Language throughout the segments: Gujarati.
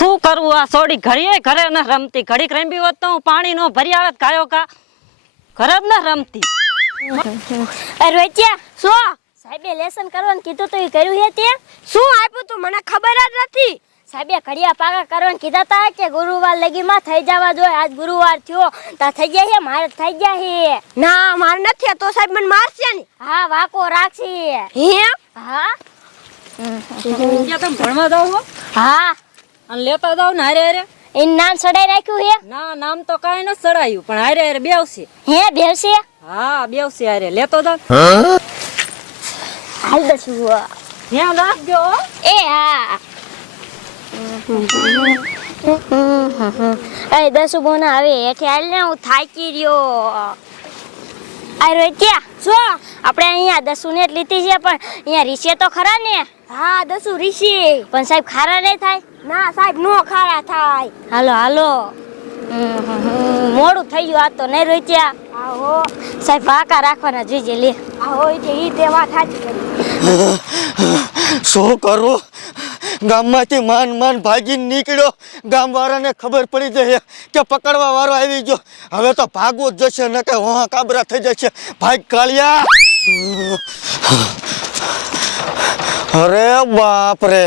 શું કરવું આ સોડી ઘડીએ ઘરે ન રમતી. ઘડીક રમી હોત તો હું પાણી નો ભરી આવે કાયો કા? ઘરે જ ન રમતી. રોચ્યા શું? સાહેબે લેસન કરવાનું કીધું તો એ કર્યું હે તે? શું આપ્યું તું? મને ખબર જ નથી. સાહેબે ઘડિયા પાકા કરવાનું કીધા તા કે ગુરુવાર લગીમાં થઈ જવા જોઈએ. આજ ગુરુવાર થયો. તા થઈ ગયા હે? મારે થઈ ગયા હે. ના મારે નથી તો સાહેબ મને મારશે ને? હા વાકો રાખશે. હે? હા. ભણવા જાવ હા. અને લેતા જાવ ને હારે હારે. એનું નામ સડાઈ રાખ્યું હે? ના નામ તો કાંઈ ન ચડાયું પણ હારે હારે બેવશે. હે બેવશે? હા બેવશે હારે. લેતો જાવ હાલ દશું હે. રાખજો. એ હા. એ દસ બોના હવે હેઠે હાલ ને હું થાકી રહ્યો. આ રોત્યા શું આપણે અહીંયા દસુ ને જ લીધી છે પણ અહીંયા રીસે તો ખરા ને? હા દસુ રીસે. પણ સાહેબ ખારા નહીં થાય? ના સાહેબ નો ખારા થાય. હાલો હાલો. મોડું થઈ ગયું આ તો નહીં રોચ્યા આહો. સાહેબ વાકા રાખવાના જોઈજે લે. આહો એટલે ઈ તે વાત સાચી કરી. શું કરવું ગામમાંથી માન માન ભાગીને નીકળ્યો. ગામવાળાને ખબર પડી જશે કે પકડવા વાળો આવી ગયો. હવે તો ભાગવું જ જશે ને કે હોહા કાબરા થઈ જશે. ભાગ કાળિયા. અરે બાપ રે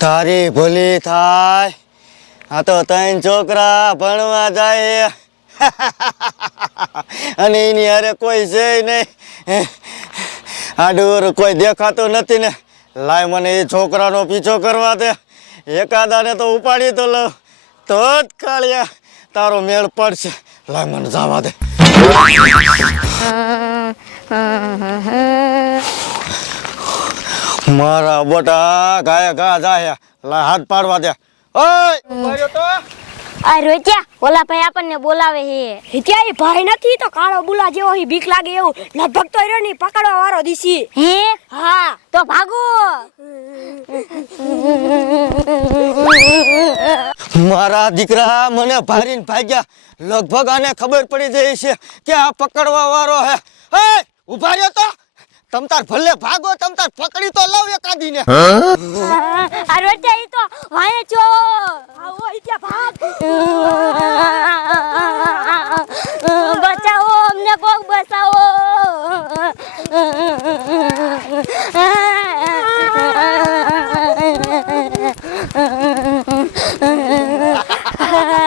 તારી ભૂલી થાય. આ તો ત્રણ છોકરા ભણવા જાય. અને એની હારે કોઈ છે નહીં. આ ડોર કોઈ દેખાતું નથી ને. લાય મને એ છોકરાનો પીછો કરવા દે. એકાદાને તો ઉપાડી તો લઉં. તો જ કાળિયા. તારો મેળ પડશે. લાય મને જવા દે. મારા બોટા ગાય ગા જાયા લા હાથ પાડવા દે. ઓય. આ રોચ્યા ઓલા ભાઈ આપણને બોલાવે હે હિત્યા એ ભાઈ નથી તો કાળો બુલા જેવો હી બીક લાગે એવું. લગભગ તો એરો ની પકડવા વાળો દીસી હે? હા. તો ભાગો. મારા દીકરા મને ભારીને ભાગ્યા. લગભગ આને ખબર પડી જઈ છે કે આ પકડવા વાળો હે. હે ઊભા રહ્યો તો. તમ તાર ભલે ભાગો તમ તાર પકડી આ રોત્યા ઈ તો વાય છો. આવો હિત્યા ભાગ. બચાવો અમને કોક બચાવો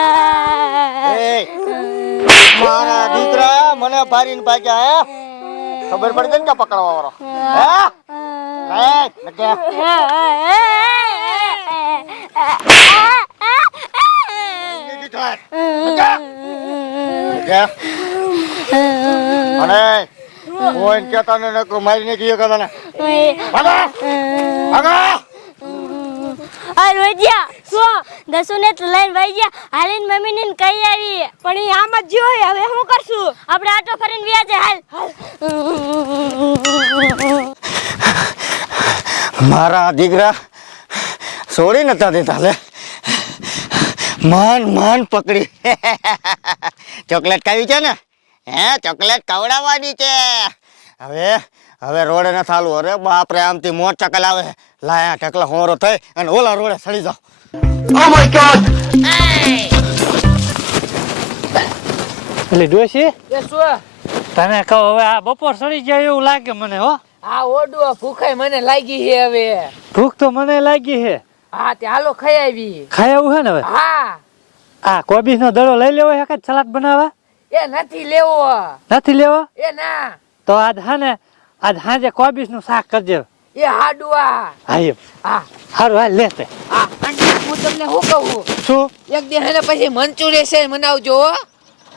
એ, મારા દીકરા મને ભારીને ભાગ્યા હે? ખબર પડી ગઈ ને કે પકડવા વાળો? હે? આપણે આટો ફરીને વ્યા છે હાલ. મારા દીકરા છોડી નતા દેતા લે. માન માન પકડી. ચોકલેટ ખાવી છે ને? હે ચોકલેટ ખવડાવવાની છે. હવે હવે રોડે ન થાલું. અરે બાપરે આમથી મોટ ચકલ આવે. લાયા ઢકલા હોરો થઈ અને ઓલા રોડે સડી જાઓ. એટલે ડોશી તને કહો હવે આ બપોર સડી જાય એવું લાગે મને હો. આ ઓડો ભૂખાઈ મને લાગી છે હવે. ભૂખ તો મને લાગી છે. હા તે હાલો ખાઈ આવી. એવું છે ને હવે? હા. આ કોબીજ નો દડો લઈ લેવો છે સલાડ બનાવવા? એ નથી લેવો. નથી લેવો? એ ના. તો આજ હા ને આજ હાજે કોબીજનું શાક કરજે. એ હાડુઆ હા એ હા. હાલ લેતે હા હું તમને શું કહું? શું? એક દિવસ એને પછી મંચુરિયન બનાવજો હો.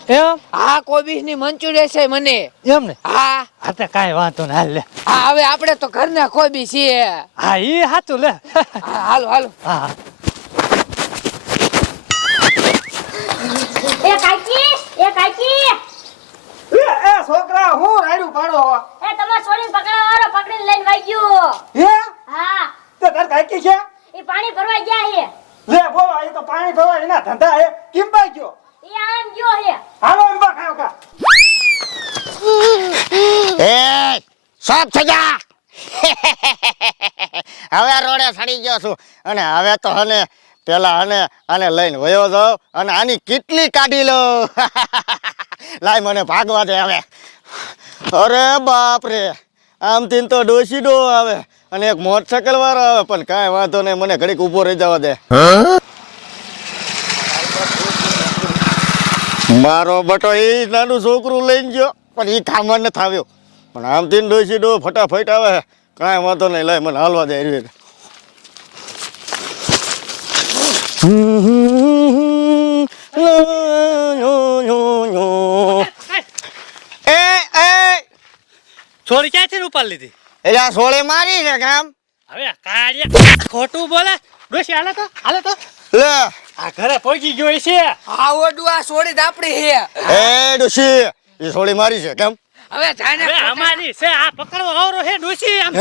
એમ? હા કોબીજની મંચુરિયન મને. એમ ને? હા. હા તો કાંઈ વાંધો ને લે. હા હવે આપણે તો ઘરના કોબી છીએ. હા ઈ હાચું લે. હાલો હાલો. હા હા. એ કાકી એ કાકી. એ છોકરા હું રાડ્યું પાડો એ તમાર છોડીને પકડવા પકડીને લઈને વહી ગયો. હે? હા. તે તાર કાકી છે? એ પાણી ભરવા ગયા હે લે બોલો એ તો પાણી ભરવા એના ધંધા હે કેમ બાઈ ગયો એ આમ ગયો હે હાલો એમ બા ખાયો કા એ સાફ થઈ જા. હવે રોડે સડી ગયો છું. અને હવે તો હને, પેલા હને, આને લઈને વયો જાઉં અને આની કેટલી કાઢી લો લાય મને ભાગવા દે હવે. અરે બાપ રે આમથી તો ડોસી ડો આવે અને એક મોટરસાયકલ વાળો આવે, પણ કાંઈ વાંધો નહીં, મને ઘડીક ઊભો રહી જવા દે. મારો બટો એ નાનું છોકરું લઈને ગયો, પણ એ કામ ન થાવ્યો પણ આમથી ડોસી ડો ફટાફટ આવે કાંઈ વાંધો નહીં લાય મને હાલવા દે એવી એ એ છોરી ક્યાંથી ઉપાડ લીધી? એટલે આ સોળે મારી છે કામ. હવે કાર્ય ખોટું બોલે. ડોશી હાલે તો હાલે તો. લે. આ ઘરે પહોંચી ગયો છે આ ઓડું આ છોડી તો આપડી હે એ ડોશી એ સોળી મારી છે કેમ? હવે જાને અમારી છે આ પકડવા આવરો હે ડોસી આમ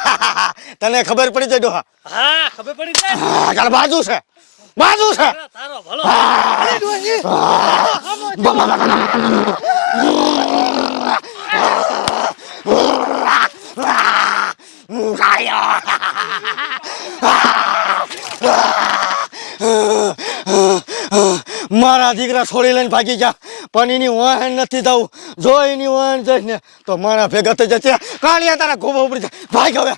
તને ખબર પડી જાય ડોહા? હા ખબર પડી જાય. ચાલ બાજુ છે. બાજુ છે. તારો ભલો. અરે ડોસી મારા દીકરા છોડી લઈને ભાગી ગયા. પણ વાહન નથી થવું જો એની વાહન જઈશ ને, તો મારા ભેગા થઈ જશે કાળિયા તારા ગોબા ઉપડી જાય. ભાઈ હવે.